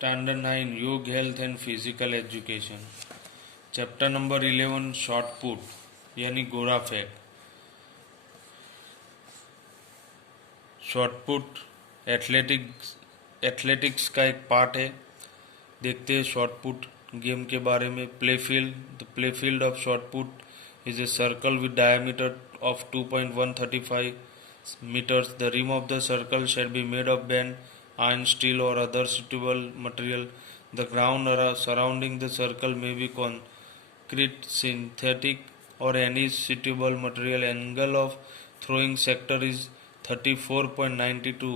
Standard 9 योग Health and Physical Education. Chapter number 11 short put यानी गोरा फेंक. शॉर्ट पुट एथलेटिक्स का एक पार्ट है. देखते हैं शॉर्ट पुट गेम के बारे में. Play field of short put is a circle with diameter of 2.135 meters. The rim of the circle shall be made of bent iron, steel, or other suitable material. The ground surrounding the circle may be concrete, synthetic, or any suitable material. Angle of throwing sector is 34.92.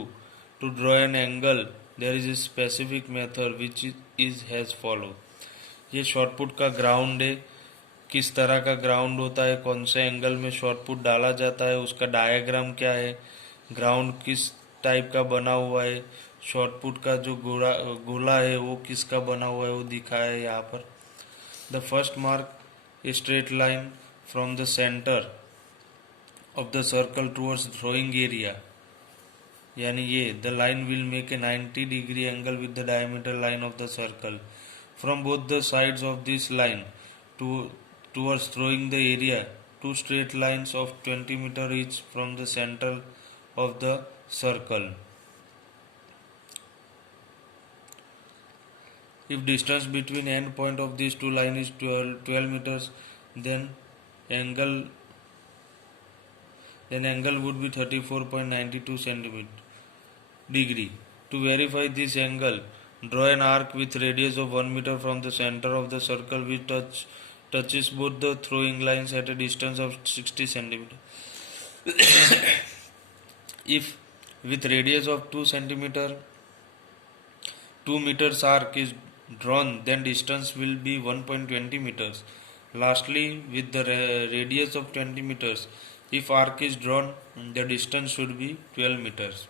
To draw an angle, there is a specific method which is as follow. ये short put का ground है. किस तरह का ground होता है, कौन से एंगल में शॉर्ट पुट डाला जाता है, उसका डायग्राम क्या है, ग्राउंड किस टाइप का बना हुआ है, शॉर्ट पुट का जो गोला है वो किसका बना हुआ है वो दिखाया है यहाँ पर. The first mark a straight line from the centre of the circle towards throwing area. यानी ये the line will make a 90 degree angle with the diameter line of the circle from both the sides of this line towards throwing the area. Two straight lines of 20 meter each from the center of the circle. If distance between end point of these two lines is 12 meters, then angle would be 34.92 degree. To verify this angle, draw an arc with radius of 1 meter from the center of the circle which touches both the throwing lines at a distance of 60 centimeter. If with radius of 2 meters arc is drawn, then distance will be 1.20 meters. Lastly, with the radius of 20 meters, if arc is drawn, the distance should be 12 meters.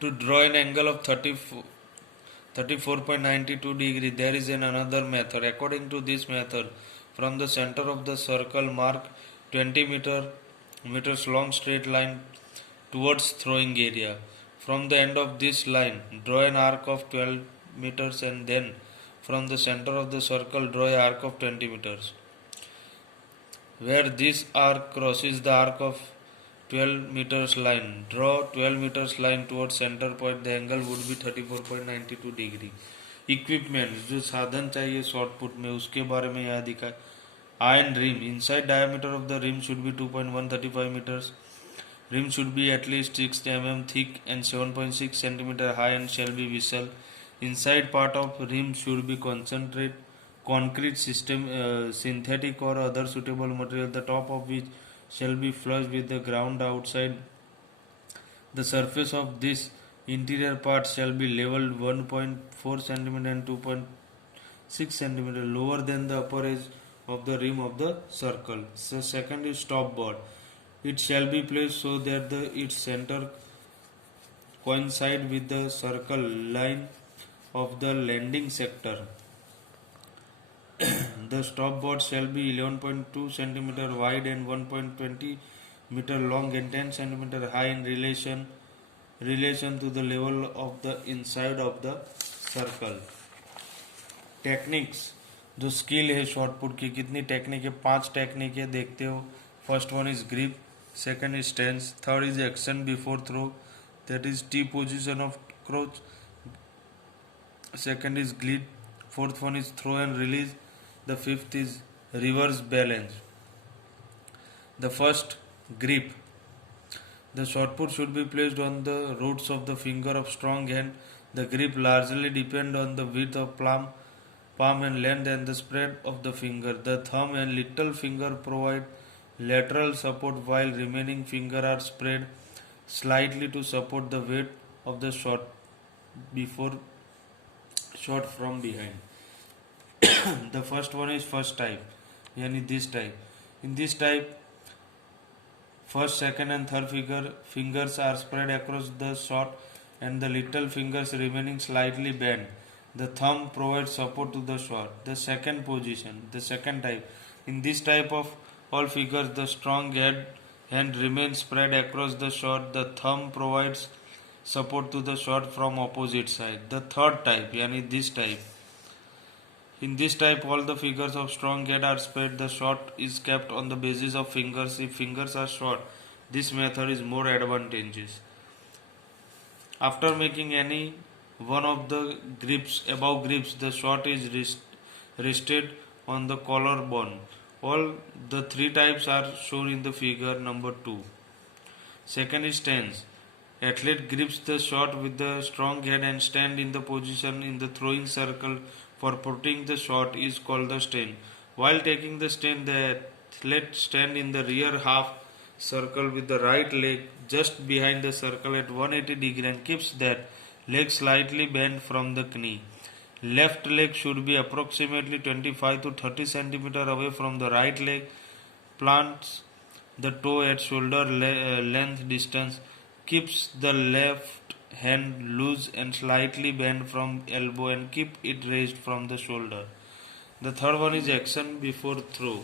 To draw an angle of 34.92 degree, there is another method. According to this method, from the center of the circle, mark 20 meters long straight line towards throwing area. From the end of this line, draw an arc of 12 meters and then from the center of the circle, draw an arc of 20 meters. Where this arc crosses the arc of 12 meters line, draw 12 meters line towards center point. The angle would be 34.92 degree. Equipment जो साधन चाहिए short put में उसके बारे में यहाँ दिखा. Iron rim. Inside diameter of the rim should be 2.135 meters. Rim should be at least 6 mm thick and 7.6 cm high and shall be whistle. Inside part of rim should be concrete system, synthetic or other suitable material, the top of which shall be flush with the ground outside. The surface of this interior part shall be leveled 1.4 cm and 2.6 cm lower than the upper edge of the rim of the circle. So second is stopboard. It shall be placed so that its center coincide with the circle line of the landing sector. The stopboard shall be 11.2 cm wide and 1.20 meter long and 10 cm high in relation to the level of the inside of the circle. Techniques. जो skill है short put की, कितनी technique है, 5 technique है, देखते हो. First one is grip, second is stance, third is action before throw, that is T position of crouch, second is glide, fourth one is throw and release, the fifth is reverse balance. The first, grip. The short put should be placed on the roots of the finger of strong hand. The grip largely depend on the width of palm and length and the spread of the finger. The thumb and little finger provide lateral support while remaining finger are spread slightly to support the weight of the shot from behind. The first one is first type, yani this type. In this type, first, second and third fingers are spread across the shot and the little fingers remaining slightly bent. The thumb provides support to the shot. The second position, the second type. In this type of all figures, the strong hand remains spread across the shot. The thumb provides support to the shot from opposite side. The third type, yani this type. In this type, all the fingers of strong head are spread. The shot is kept on the basis of fingers. If fingers are short, this method is more advantageous. After making any one of the above grips, the shot is rested on the collarbone. All the three types are shown in the figure number 2. Second is stance. Athlete grips the shot with the strong head and stand in the position in the throwing circle for putting the shot is called the stance. While taking the stance, the athlete stand in the rear half circle with the right leg just behind the circle at 180 degree and keeps that leg slightly bent from the knee. Left leg should be approximately 25 to 30 centimeter away from the right leg. Plants the toe at shoulder length distance. Keeps the left hand loose and slightly bent from elbow and keep it raised from the shoulder. The third one is action before throw.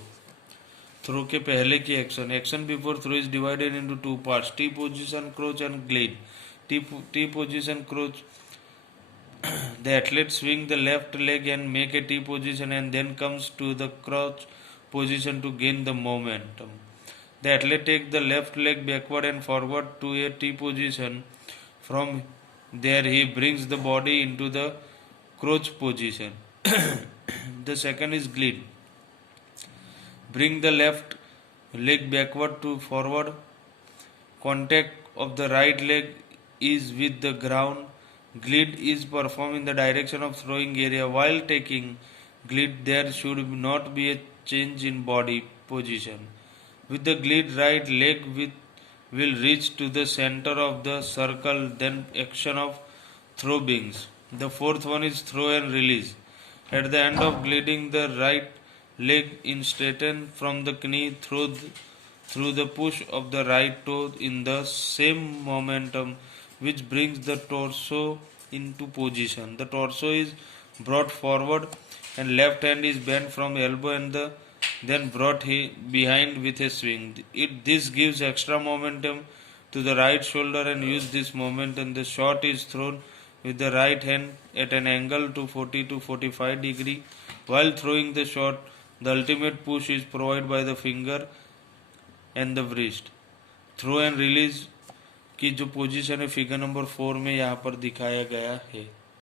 Throw के पहले की action. Action before throw is divided into two parts, T position, crouch and glide. T position, crouch. The athlete swing the left leg and make a T position and then comes to the crouch position to gain the momentum. The athlete takes the left leg backward and forward to a T position. From there he brings the body into the crouch position. The second is glide. Bring the left leg backward to forward. Contact of the right leg is with the ground. Glide is performed in the direction of throwing area. While taking glide, there should not be a change in body position. With the glide, right leg will reach to the center of the circle, then action of throw begins. The fourth one is throw and release. At the end of gliding, the right leg in straighten from the knee through the push of the right toe in the same momentum which brings the torso into position. The torso is brought forward and left hand is bent from elbow and then brought behind with a swing. This gives extra momentum to the right shoulder and use this momentum. The shot is thrown with the right hand at an angle to 40 to 45 degree. While throwing the shot, the ultimate push is provided by the finger and the wrist. Throw and release की जो position है figure number 4 में यहाँ पर दिखाया गया है.